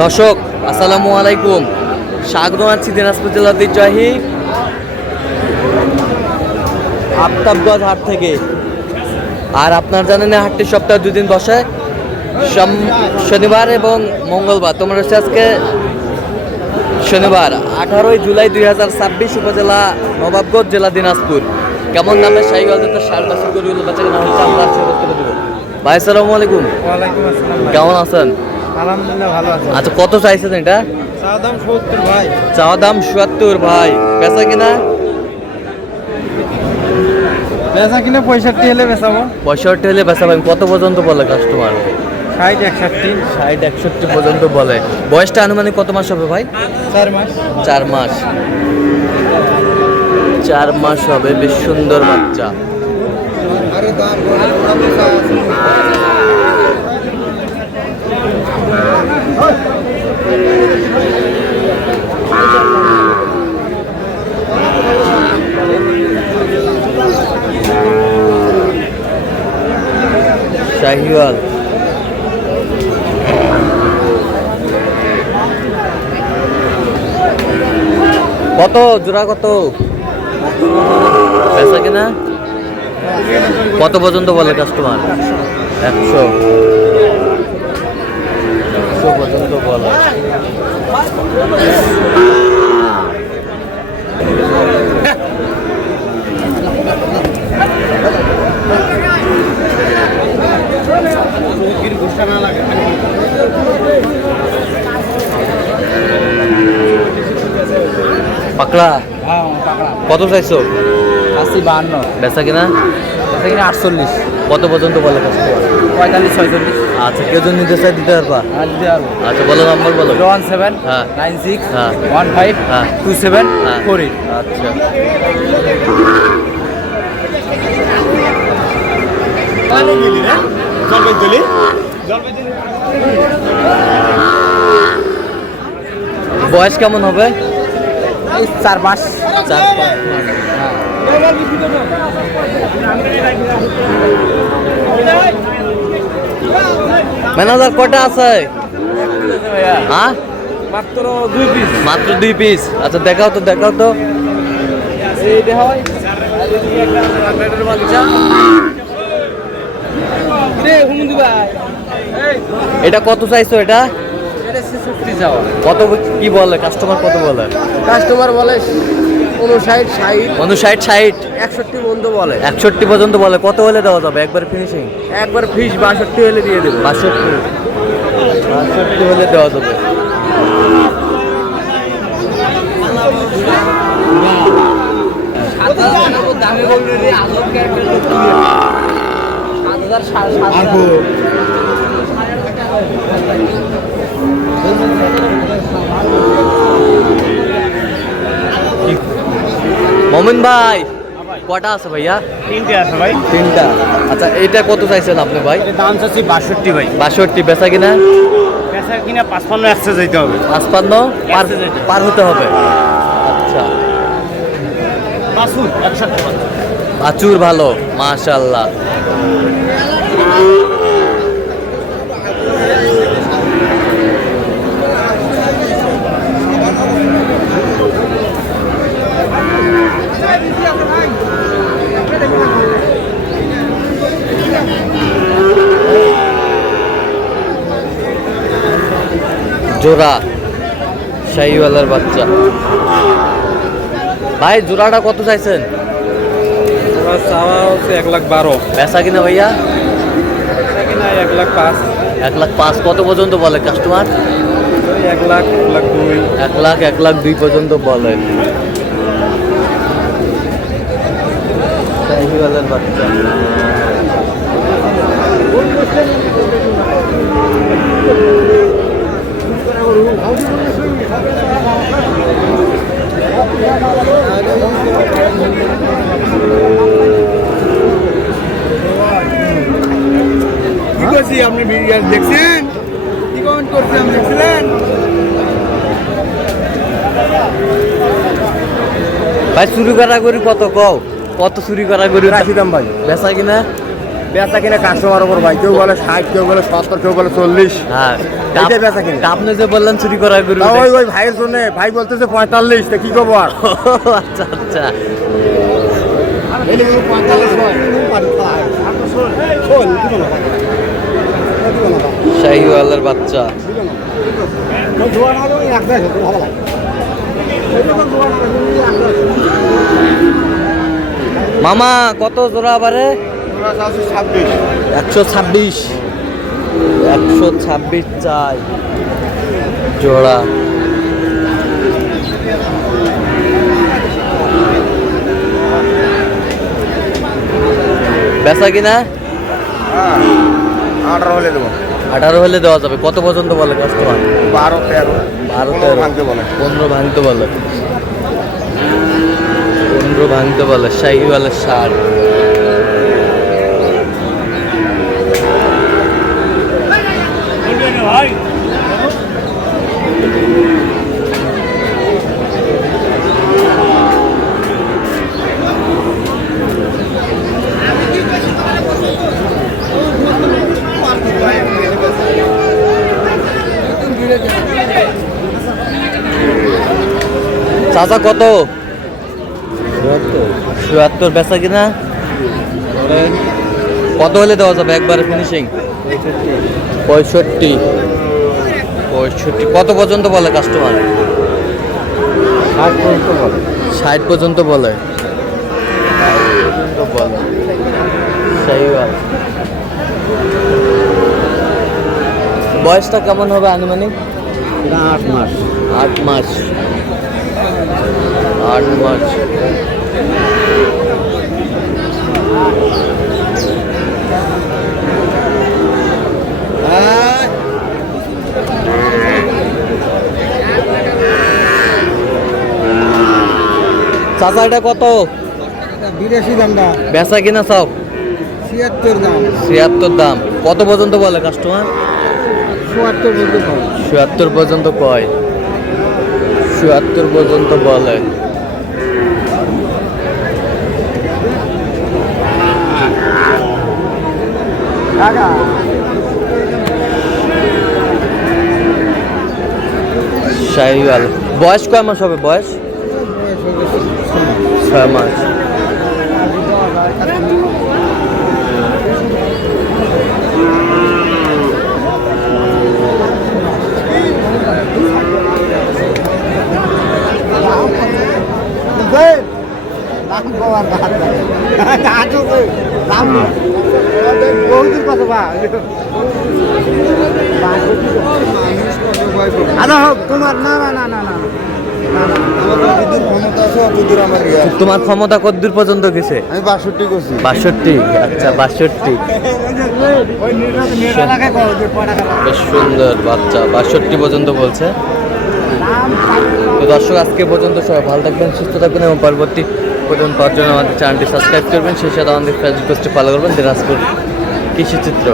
দর্শক আসসালামু আলাইকুম, স্বাগত আছি দিনাজপুর জেলার ঐতিহ্যবাহী আফতাবগঞ্জ হাট থেকে। আর আপনার জানেন হাটটি সপ্তাহে দুদিন বসে, শনিবার এবং মঙ্গলবার। তোমার হচ্ছে আজকে শনিবার 18 জুলাই 2026, উপজেলা নবাবগঞ্জ, জেলা দিনাজপুর। কেমন দামে শাহিওয়াল জাতের ষাঁড় বাছুর গরুগুলো বেচা কেনা হচ্ছে আমরা সেটা তুলে দেবো। ভাই আসসালামু আলাইকুম। ওয়ালাইকুম আসসালাম। কেমন আছেন? আলহামদুলিল্লাহ ভালো আছি। আচ্ছা, কত চাইছেন এটা? চাওয়া দাম 70 ভাই। চাওয়া দাম 70 ভাই, বেচা কিনা? বেচা কিনা 65 হলে বেচাবো। 65 হলে বেচা পাবেন। কত পর্যন্ত বলে কাস্টমার? 60 61 60 61 পর্যন্ত বলে। বয়সটা আনুমানিক কত মাস হবে ভাই? 4 মাস। 4 মাস। 4 মাস হবে। বেশ সুন্দর বাচ্চা। আরে দাম শাহিওয়াল কত জোড়া? কত বেচা কিনা? কত পর্যন্ত বলে কাস্টমার? 100 পর্যন্ত বলে। পাকড়া কত চাইছো? 80 52। বেচা কিনা? বেচা কিনা 48। কত পর্যন্ত বলে কাস্টমার? 45 46। আচ্ছা, কেউ যদি নিতে চাই দিতে পারবা? আজ দিতে পারবো। আচ্ছা, বলো নাম্বার বলো। 017 হ্যাঁ 96 হ্যাঁ 15 হ্যাঁ 27 হ্যাঁ। 48। আচ্ছা, বয়স কেমন হবে? 4 মাস। 4-5 মাস। ম্যানেজার কটা আছে? হ্যাঁ, মাত্র 2 পিস। মাত্র 2 পিস। আচ্ছা, দেখাও তো দেখাও তো। এইটা হয় আর এদিকে একটা ব্যাটার বাচ্চা। রে হুমুন্দি ভাই, এটা কত চাইছো? এটা এটা 66 যাওয়া। কত কি বলে কাস্টমার? কত বলে কাস্টমার বলে 59 60 60 60 61 বন্ধু বলে। 61 পর্যন্ত বলে। কত হলে দেওয়া যাবে? একবার ফিনিশিং একবার ফিস 62 হলে দিয়ে দেবো। 62 হলে দেওয়া যাবে। দামে বলবে রে আজব ক্যারেক্টার লোক। 7000 মোমিন ভাই, কটা আছে ভাইয়া? 3টে আছে ভাই। 3টা। আচ্ছা, এটা কত চাইছেন আপনি ভাই? এর দাম চাচ্ছি 62 ভাই। 62। বেচা কিনা? পেশা কিনা 55 একসে যাইতে হবে। 55 পার হতে হবে। আচ্ছা, বাসুর 61। বাছুর ভালো, মাশাআল্লাহ। জোড়া শাহিওয়ালার বাচ্চা। ভাই, জোড়াটা কত চাইছেন? চাওয়া হচ্ছে 1,12,000। বেচা কিনা ভাইয়া? পেশা কিনা 1,05,000। 1,05,000। কত পর্যন্ত বলে কাস্টমার? 1,00,000 1,02,000। 1,00,000 1,02,000 পর্যন্ত বলে। শাহিওয়ালার বাচ্চা। আপনি ভিডিও দেখছেন? কি কমেন্ট করছে আপনি দেখছিলেন? ভাই চুরি করা করি কত কও? কত চুরি করা করি? রাশি দাম ভাই, বেচা কিনা বেচা কিনা কাস্টমার উপর ভাই, কেউ বলে 60, কেউ বলে 70, কেউ বলে 40। হ্যাঁ এইটাই বেচা কিনা। তা আপনি যে বললেন চুরি করা গরু তা ওই ভাইয়ের জন্য, ভাই বলতেছে 45, তা কি করবো আর? আচ্ছা আচ্ছা শাহিওয়ালের বাচ্চা মামা কত জোড়া আবারে 126 126 চাই জোড়া। বেচা কিনা 18 হলে দেবো। 18 হলে দেওয়া যাবে। কত পর্যন্ত বলে কাস্টমার? 12, 13, 12, 15 ভাঙতে বলে। 15 ভাঙতে বলে। 15 ভাঙতে বলে। শাহিওয়ালের ষাট। চাচা কত? 74 বেচা কিনা কত হলে দেওয়া যাবে একবারে ফিনিশিং? 65 কত পর্যন্ত বলে কাস্টমার? 60 পর্যন্ত বলে। শাহিওয়াল বয়সটা কেমন হবে আনুমানিক? 8 মাস। 8 মাস। 8 মাস। চাচা এটা কত? 82 দামটা, বেচা কিনা সব 76 দাম, 76 দাম। কত পর্যন্ত বলে কাস্টমার? 74 বলতে পারো। 76 পর্যন্ত কয়। 76 পর্যন্ত বলে। শাহিওয়াল বয়স কয় মাস হবে? বয়স 6 মাস। তোমার ক্ষমতা কতদূর পর্যন্ত গেছে? আমি 62 করছি। 62। আচ্ছা 62 বেশ সুন্দর বাচ্চা। 62 পর্যন্ত বলছে। তো দর্শক আজকে পর্যন্ত সবাই ভালো থাকবেন, সুস্থ থাকবেন এবং পরবর্তী পর্যন্ত পাওয়ার জন্য আমাদের চ্যানেলটি সাবস্ক্রাইব করবেন। সেই সাথে আমাদের ফেসবুক পেজটি ফলো করবেন। দিনাজপুর কৃষিচিত্র।